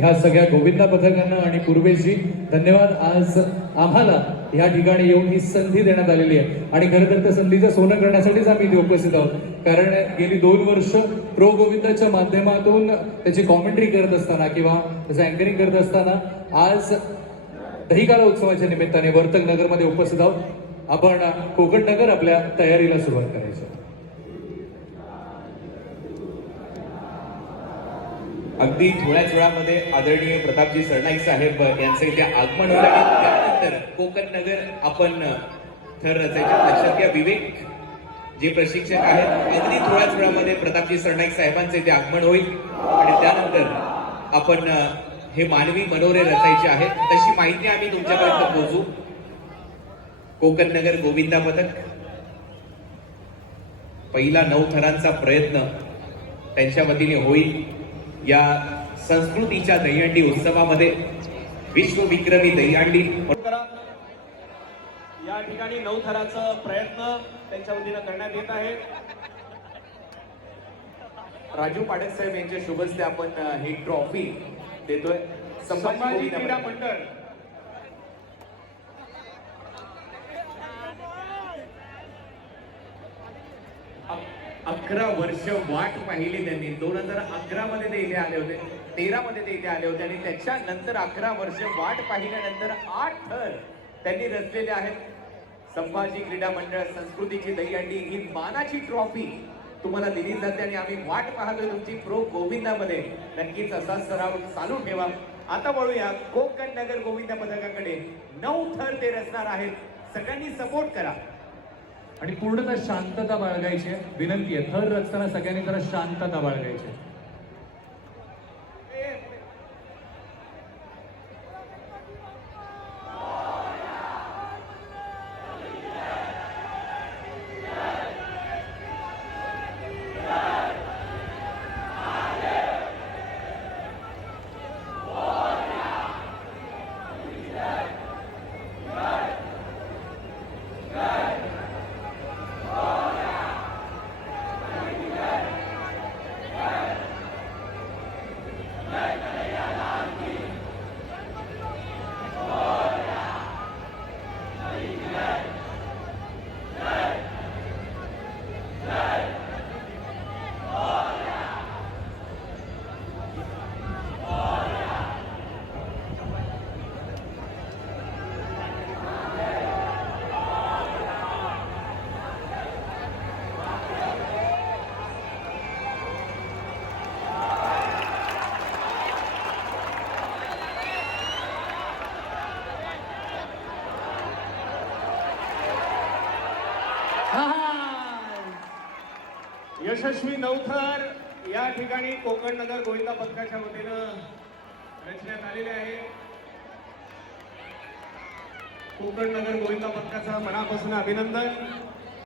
ह्या सगळ्या गोविंदा पथकांना आणि पूर्वेशजी धन्यवाद. आज आम्हाला ह्या ठिकाणी येऊन ही संधी देण्यात आलेली आहे आणि खरं तर त्या संधीचं सोनं करण्यासाठीच आम्ही इथे उपस्थित आहोत. कारण गेली 2 वर्ष प्रो गोविंदाच्या माध्यमातून त्याची कॉमेंट्री करत असताना किंवा त्याचं अँकरिंग करत असताना आज दहिकाला उत्सवाच्या निमित्ताने वर्तक नगरमध्ये उपस्थित आहोत. आपण कोकण नगर आपल्या तयारीला सुरुवात करायची. अगदी थोड्याच वेळामध्ये आदरणीय प्रतापजी सरनाईक साहेब यांचे इथे आगमन होईल आणि त्यानंतर कोकण नगर आपण थर रचायच्या. लक्षात घ्या, विवेक जे प्रशिक्षक आहेत, अगदी थोड्याच वेळामध्ये प्रतापजी सरनाईक साहेबांचे इथे आगमन होईल आणि त्यानंतर आपण हे मानवी मनोरे रचायचे आहेत. तशी माहिती आम्ही तुमच्यापर्यंत पोहोचू. कोकण नगर गोविंदा पथक पहिला 9 थरांचा प्रयत्न त्यांच्या वतीने होईल. या संस्कृतीच्या दहीहंडी उत्सवामध्ये विश्वविक्रमी दहीहंडी या ठिकाणी 9 थराचा प्रयत्न त्यांच्या वतीनं करण्यात येत आहे. राजू पाडक साहेब यांच्या शुभ हस्ते आपण ही ट्रॉफी देतोय. संभाजी क्रीडा मंडळ अकरा वर्ष वाट पाहिली त्यांनी. 2011 मध्ये ते इथे आले होते, 13 मध्ये ते इथे आले होते आणि त्याच्यानंतर 11 वर्ष वाट पाहिल्यानंतर 8 थर त्यांनी रचलेले आहेत. संभाजी क्रीडा मंडळ संस्कृतीची दहीहंडी ही मानाची ट्रॉफी तुम्हाला दिली जाते आणि आम्ही वाट पाहतोय तुमची प्रो गोविंदामध्ये. नक्कीच असा सराव चालू ठेवा. आता वळूया कोकण नगर गोविंदा पथकाकडे. 9 थर ते रचणार आहेत. सगळ्यांनी सपोर्ट करा आणि पूर्णतः शांतता बाळगायची आहे. विनंती आहे, थर रचताना सगळ्यांनी जरा शांतता बाळगायची आहे. यशस्वी 9 थर या ठिकाणी कोकण नगर गोविंदा पथकाच्या वतीनं रचण्यात आलेले आहे. कोकण नगर गोविंदा पथकाचं मनापासून अभिनंदन.